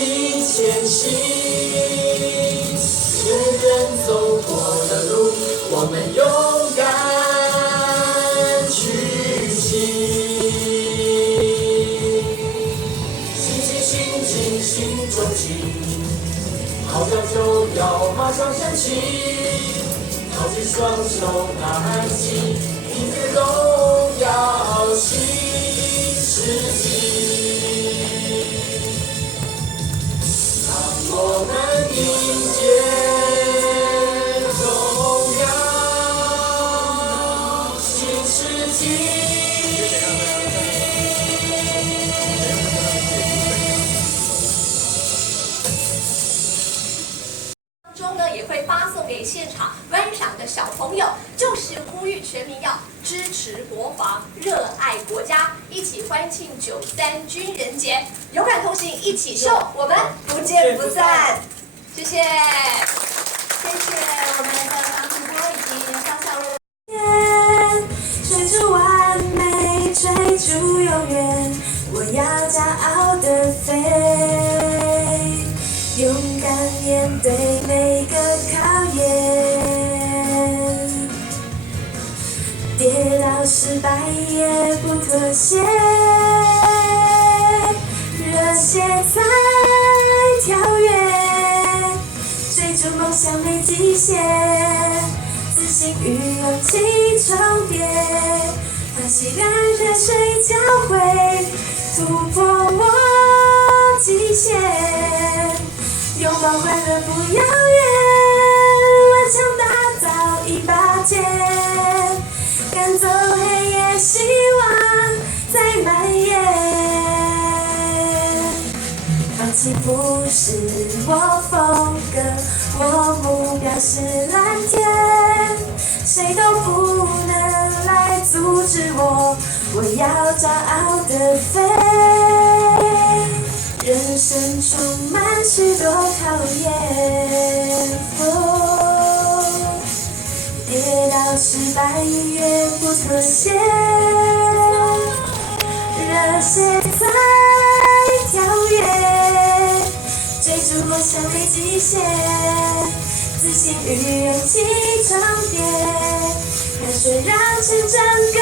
心前行。别人走过的路，我们勇敢去行。心进心中情，号角就要马上响起，掏起双手拿起，迎接荣耀新世纪。让我们迎接荣耀新世纪。也会发送给现场观赏的小朋友，就是呼吁全民要支持国防，热爱国家，一起欢庆93军人节，勇敢同行，一起秀，我们不见不散。谢谢，谢谢我们的黄主播以及肖小茹。追逐完美，追逐永远，我要骄傲地飞。勇敢面对每个考验，跌倒失败也不妥协，热血在跳跃，追逐梦想没极限，自信与勇气重叠，欢喜让热水交汇，突破我极限。拥抱欢乐不遥远，顽强打造一把剑，赶走黑夜，希望在蔓延。放弃不是我风格，我目标是蓝天，谁都不能来阻止我，我要骄傲地飞。人生充满许多考验，跌倒失败也不妥协，热血在跳跃，追逐梦想没极限，自信与勇气重叠，汗水让成长更